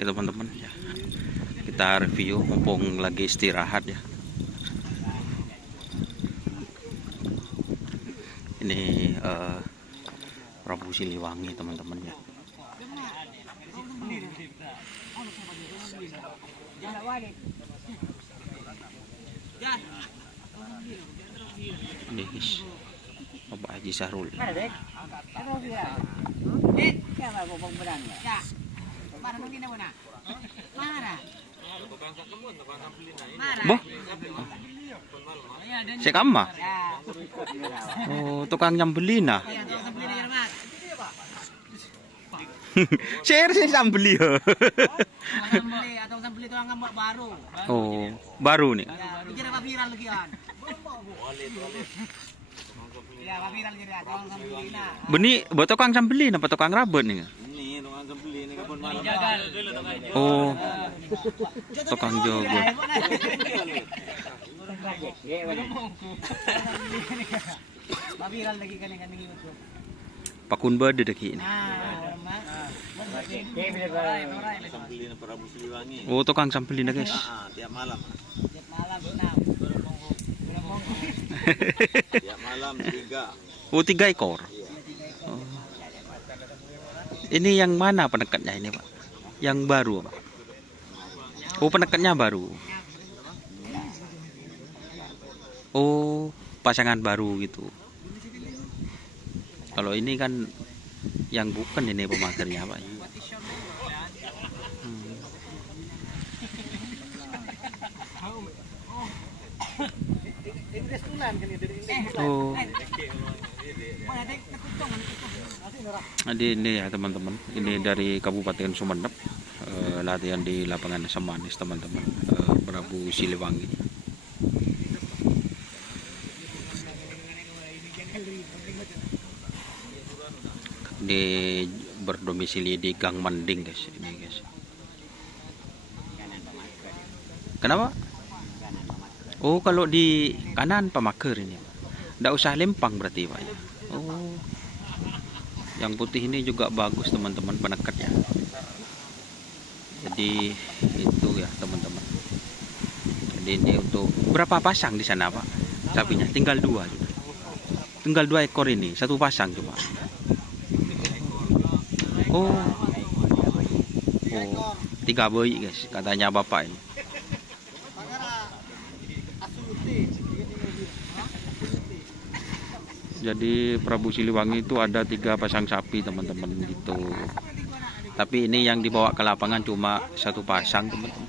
Oke teman-teman ya, kita review mumpung lagi istirahat ya. Ini Prabu Siliwangi teman-teman ya. Ini guys, Bapak Haji Sahrul. Boh, si Kama. Oh, tukang nyambeli nah. Share sih sambeli ya. Oh, baru nih. Benih buat tukang sambeli apa tukang rabet nih? Ini tukang sembeli ini kebun malam. Oh, tukang jogo. Pakun bade dek ini. Sembeli Prabu Siliwangi. Oh, tukang sambeli nah guys. Tiap malam. Tiap malam 3. Oh, 3 ekor. Oh. Ini yang mana penekatnya ini Pak? Yang baru Pak? Oh, penekatnya baru. Oh, pasangan baru gitu. Kalau ini kan yang bukan ini pemakarnya Pak. Oh. Ini ya teman-teman, ini dari Kabupaten Sumeneb, latihan di lapangan Semanis teman-teman, Prabu Siliwangi. Ini berdomisili di Gang Mending guys, ini guys. Kenapa? Oh, kalau di kanan pemaker ini, nggak usah lempang berarti Pak. Oh, yang putih ini juga bagus teman-teman penekatnya. Jadi itu ya teman-teman. Jadi ini untuk berapa pasang di sana Pak? Sapinya tinggal 2 juga. Tinggal 2 ekor ini, 1 pasang cuma. Oh, 3 bayi guys, katanya bapak ini. Jadi Prabu Siliwangi itu ada 3 pasang sapi teman-teman gitu. Tapi ini yang dibawa ke lapangan cuma 1 pasang teman-teman.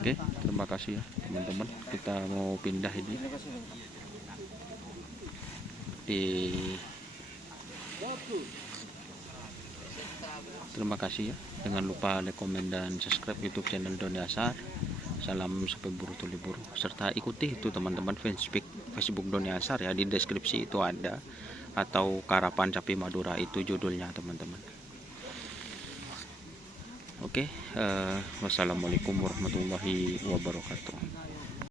Oke, terima kasih ya teman-teman. Kita mau pindah ini Terima kasih ya. Jangan lupa like, komen, dan subscribe YouTube channel Doni Asar. Salam sampai buru tuli buru. Serta ikuti itu teman-teman Facebook Doni Asar ya. Di deskripsi itu ada. Atau Karapan Sapi Madura itu judulnya teman-teman. Oke, wassalamualaikum warahmatullahi wabarakatuh.